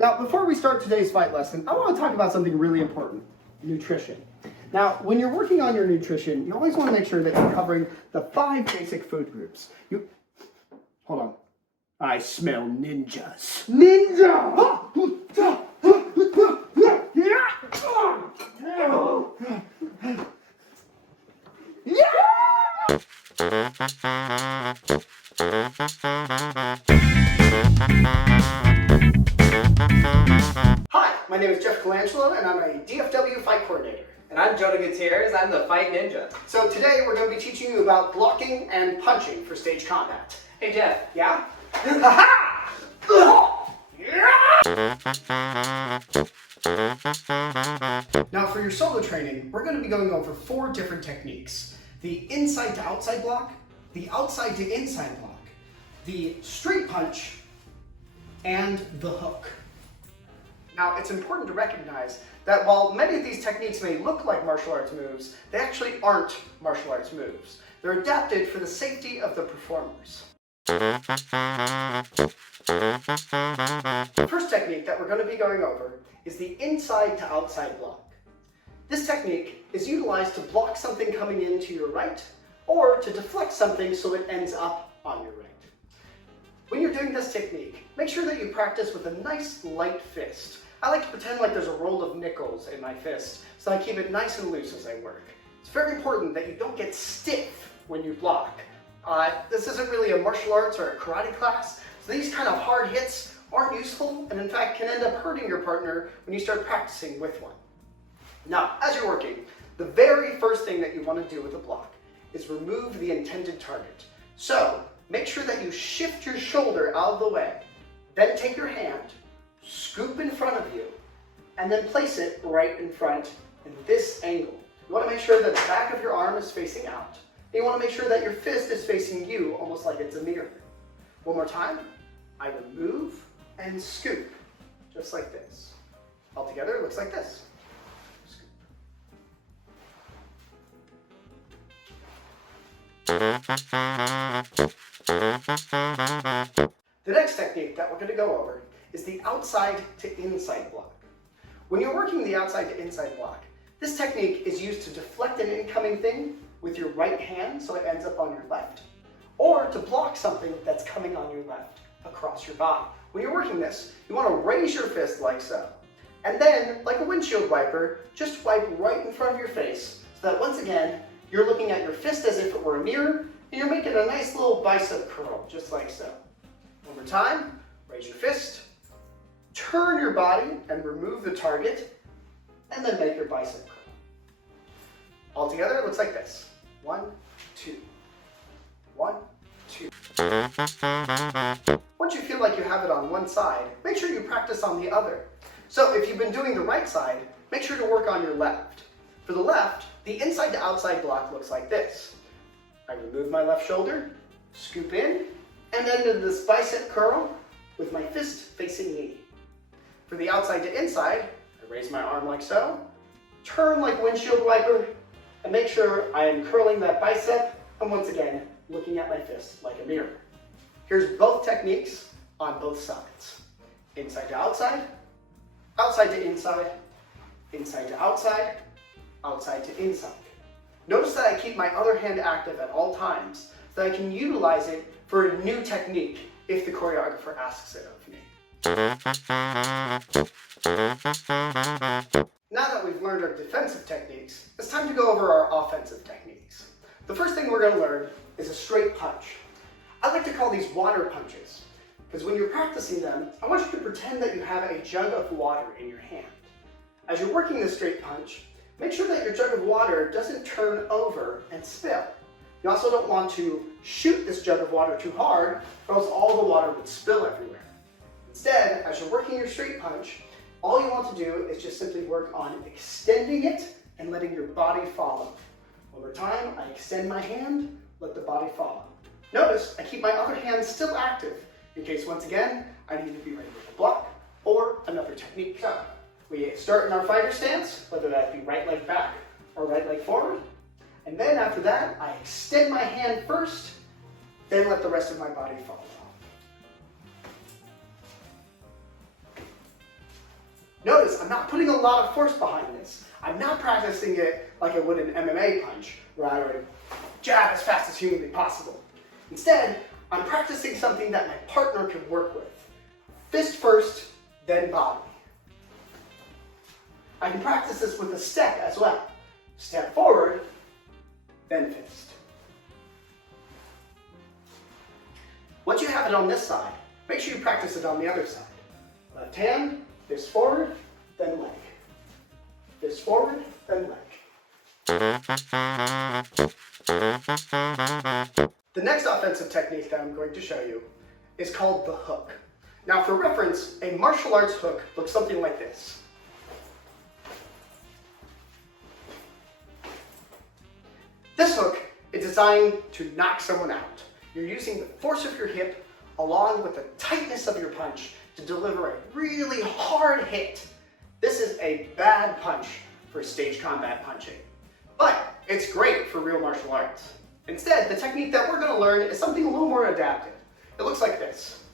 Now, before we start today's fight lesson, I want to talk about something really important, nutrition. Now, when you're working on your nutrition, you always want to make sure that you're covering the 5 basic food groups. Hold on. I smell ninjas. Ninja! Hi, my name is Jeff Colangelo, and I'm a DFW fight coordinator. And I'm Jonah Gutierrez, I'm the Fight Ninja. So today we're going to be teaching you about blocking and punching for stage combat. Hey Jeff. Yeah? Now for your solo training, we're going to be going over 4 different techniques. The inside to outside block, the outside to inside block, the straight punch, and the hook. Now it's important to recognize that while many of these techniques may look like martial arts moves, they actually aren't martial arts moves. They're adapted for the safety of the performers. The first technique that we're going to be going over is the inside to outside block. This technique is utilized to block something coming into your right or to deflect something so it ends up on your right. When you're doing this technique, make sure that you practice with a nice light fist. I like to pretend like there's a roll of nickels in my fist, so I keep it nice and loose as I work. It's very important that you don't get stiff when you block. This isn't really a martial arts or a karate class, so these kind of hard hits aren't useful and in fact can end up hurting your partner when you start practicing with one. Now, as you're working, the very first thing that you want to do with a block is remove the intended target. So, make sure that you shift your shoulder out of the way, then take your hand, scoop in front of you, and then place it right in front in this angle. You want to make sure that the back of your arm is facing out. And you want to make sure that your fist is facing you, almost like it's a mirror. One more time. I remove and scoop, just like this. Altogether, it looks like this. The next technique that we're going to go over is the outside to inside block. When you're working the outside to inside block, this technique is used to deflect an incoming thing with your right hand so it ends up on your left, or to block something that's coming on your left across your body. When you're working this, you want to raise your fist like so, and then, like a windshield wiper, just wipe right in front of your face so that once again, you're looking at your fist as if it were a mirror, and you're making a nice little bicep curl, just like so. One more time, raise your fist, turn your body and remove the target, and then make your bicep curl. Altogether, it looks like this. 1, 2. 1, 2. Once you feel like you have it on one side, make sure you practice on the other. So if you've been doing the right side, make sure to work on your left. For the left, the inside to outside block looks like this. I remove my left shoulder, scoop in, and then do this bicep curl with my fist facing me. For the outside to inside, I raise my arm like so, turn like windshield wiper, and make sure I am curling that bicep, and once again, looking at my fist like a mirror. Here's both techniques on both sides. Inside to outside, outside to inside, inside to outside, outside to inside. Notice that I keep my other hand active at all times, so that I can utilize it for a new technique if the choreographer asks it of me. Now that we've learned our defensive techniques, it's time to go over our offensive techniques. The first thing we're going to learn is a straight punch. I like to call these water punches, because when you're practicing them, I want you to pretend that you have a jug of water in your hand. As you're working this straight punch, make sure that your jug of water doesn't turn over and spill. You also don't want to shoot this jug of water too hard, or else all the water would spill everywhere. Instead, as you're working your straight punch, all you want to do is just simply work on extending it and letting your body follow. Over time, I extend my hand, let the body follow. Notice I keep my other hand still active in case, once again, I need to be ready with a block or another technique. So, we start in our fighter stance, whether that be right leg back or right leg forward. And then after that, I extend my hand first, then let the rest of my body follow. Notice I'm not putting a lot of force behind this. I'm not practicing it like I would an MMA punch, where I would jab as fast as humanly possible. Instead, I'm practicing something that my partner can work with. Fist first, then body. I can practice this with a step as well. Step forward, then fist. Once you have it on this side, make sure you practice it on the other side. Left hand, fist forward, then leg. Fist forward, then leg. The next offensive technique that I'm going to show you is called the hook. Now for reference, a martial arts hook looks something like this. This hook is designed to knock someone out. You're using the force of your hip along with the tightness of your punch to deliver a really hard hit. This is a bad punch for stage combat punching, but it's great for real martial arts. Instead, the technique that we're going to learn is something a little more adapted. It looks like this.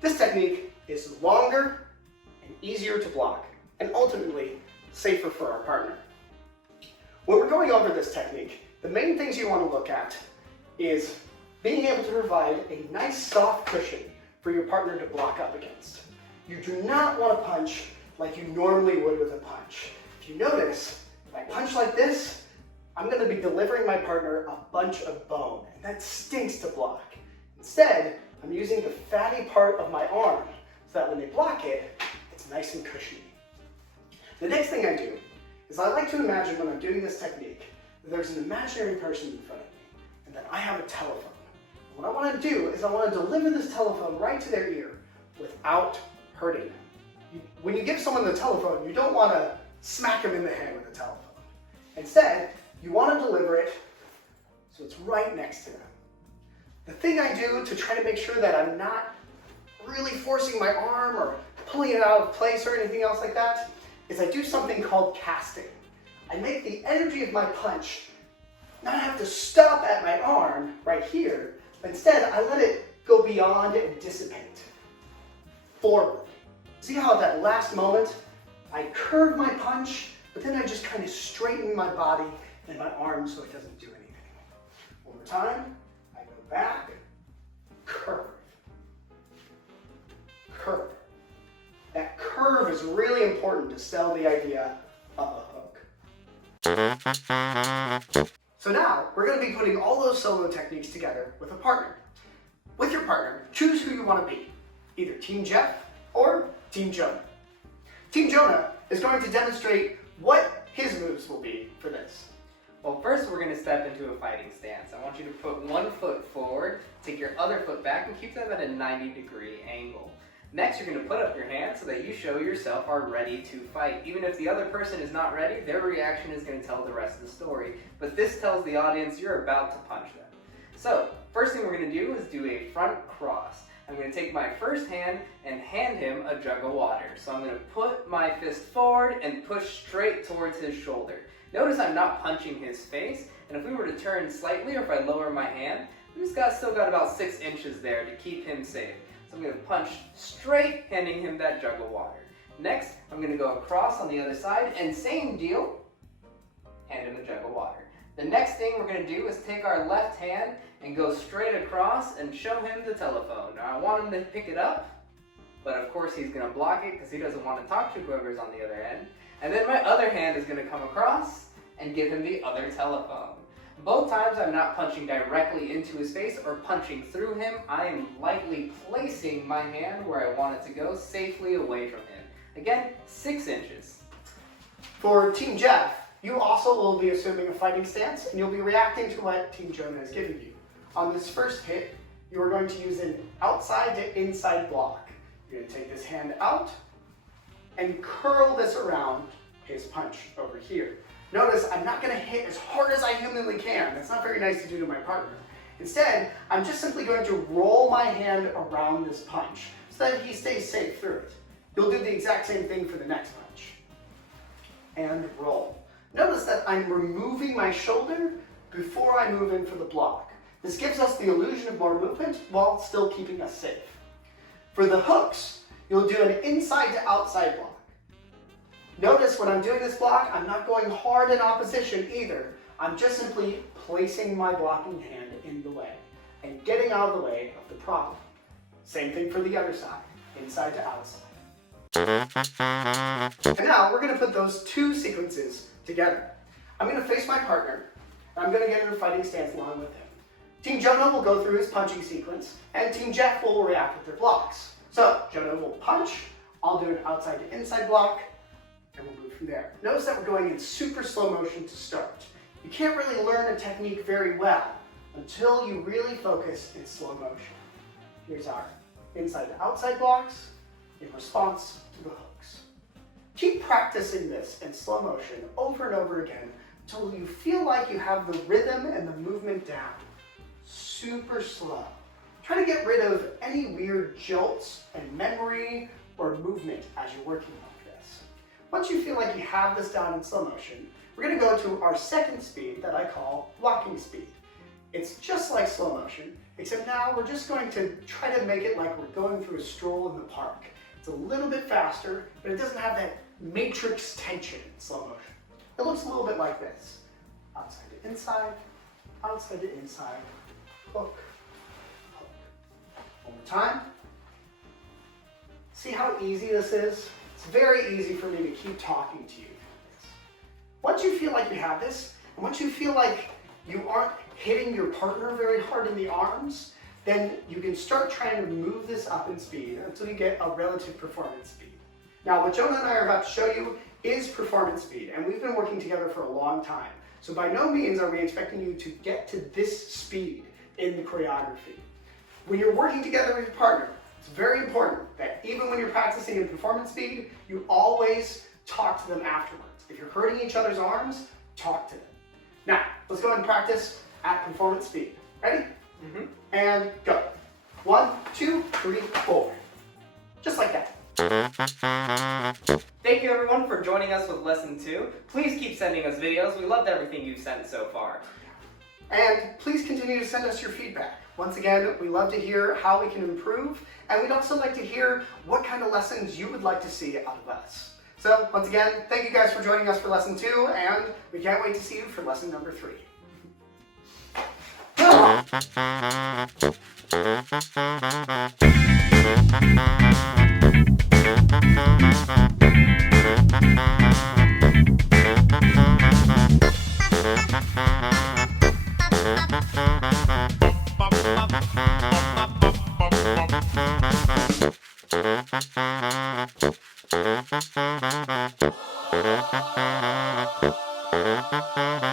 This technique is longer and easier to block, and ultimately safer for our partner. When we're going over this technique, the main things you want to look at is being able to provide a nice soft cushion for your partner to block up against. You do not want to punch like you normally would with a punch. If you notice, if I punch like this, I'm going to be delivering my partner a bunch of bone, and that stinks to block. Instead, I'm using the fatty part of my arm so that when they block it, it's nice and cushiony. The next thing I do is I like to imagine when I'm doing this technique that there's an imaginary person in front of me and that I have a telephone. What I want to do is I want to deliver this telephone right to their ear without hurting them. When you give someone the telephone, you don't want to smack them in the head with the telephone. Instead, you want to deliver it so it's right next to them. The thing I do to try to make sure that I'm not really forcing my arm or pulling it out of place or anything else like that is I do something called casting. I make the energy of my punch not have to stop at my arm right here, but instead I let it go beyond and dissipate forward. See how at that last moment I curve my punch, but then I just kind of straighten my body and my arm so it doesn't do anything. One more time, I go back, curve, curve. That curve is really important to sell the idea of a hook. So now, we're going to be putting all those solo techniques together with a partner. With your partner, choose who you want to be, either Team Jeff or Team Jonah. Team Jonah is going to demonstrate what his moves will be for this. Well, first we're going to step into a fighting stance. I want you to put one foot forward, take your other foot back, and keep them at a 90-degree angle. Next, you're going to put up your hand so that you show yourself are ready to fight. Even if the other person is not ready, their reaction is going to tell the rest of the story. But this tells the audience you're about to punch them. So, first thing we're going to do is do a front cross. I'm going to take my first hand and hand him a jug of water. So I'm going to put my fist forward and push straight towards his shoulder. Notice I'm not punching his face, and if we were to turn slightly or if I lower my hand, we've still got about 6 inches there to keep him safe. So I'm going to punch straight, handing him that jug of water. Next, I'm going to go across on the other side, and same deal, hand him a jug of water. The next thing we're going to do is take our left hand and go straight across and show him the telephone. Now I want him to pick it up, but of course he's going to block it because he doesn't want to talk to whoever's on the other end. And then my other hand is going to come across and give him the other telephone. Both times I'm not punching directly into his face or punching through him. I am lightly placing my hand where I want it to go, safely away from him. Again, 6 inches. For Team Jeff, you also will be assuming a fighting stance, and you'll be reacting to what Team Jonah has given you. On this first hit, you are going to use an outside to inside block. You're going to take this hand out and curl this around his punch over here. Notice I'm not going to hit as hard as I humanly can. That's not very nice to do to my partner. Instead, I'm just simply going to roll my hand around this punch so that he stays safe through it. You'll do the exact same thing for the next punch. And roll. Notice that I'm removing my shoulder before I move in for the block. This gives us the illusion of more movement while still keeping us safe. For the hooks, you'll do an inside to outside block. Notice when I'm doing this block, I'm not going hard in opposition either. I'm just simply placing my blocking hand in the way and getting out of the way of the problem. Same thing for the other side, inside to outside. And now we're going to put those two sequences together. I'm going to face my partner, and I'm going to get in a fighting stance along with him. Team Jonah will go through his punching sequence, and Team Jeff will react with their blocks. So Jonah will punch, I'll do an outside to inside block, and we'll move from there. Notice that we're going in super slow motion to start. You can't really learn a technique very well until you really focus in slow motion. Here's our inside to outside blocks in response to the hooks. Keep practicing this in slow motion over and over again until you feel like you have the rhythm and the movement down. Super slow. Try to get rid of any weird jolts and memory or movement as you're working like this. Once you feel like you have this down in slow motion, we're going to go to our second speed that I call walking speed. It's just like slow motion, except now we're just going to try to make it like we're going through a stroll in the park. It's a little bit faster, but it doesn't have that matrix tension in slow motion. It looks a little bit like this. Outside to inside, hook, hook. One more time. See how easy this is? It's very easy for me to keep talking to you. Once you feel like you have this, and once you feel like you aren't hitting your partner very hard in the arms, then you can start trying to move this up in speed until you get a relative performance speed. Now, what Jonah and I are about to show you is performance speed, and we've been working together for a long time. So by no means are we expecting you to get to this speed in the choreography. When you're working together with your partner, it's very important that even when you're practicing in performance speed, you always talk to them afterwards. If you're hurting each other's arms, talk to them. Now, let's go ahead and practice at performance speed. Ready? And go. 1, 2, 3, 4. Just like that. Thank you everyone for joining us with lesson 2. Please keep sending us videos. We loved everything you've sent so far. And please continue to send us your feedback. Once again, we love to hear how we can improve, and we'd also like to hear what kind of lessons you would like to see out of us. So, once again, thank you guys for joining us for lesson 2, and we can't wait to see you for lesson number 3. Thank you.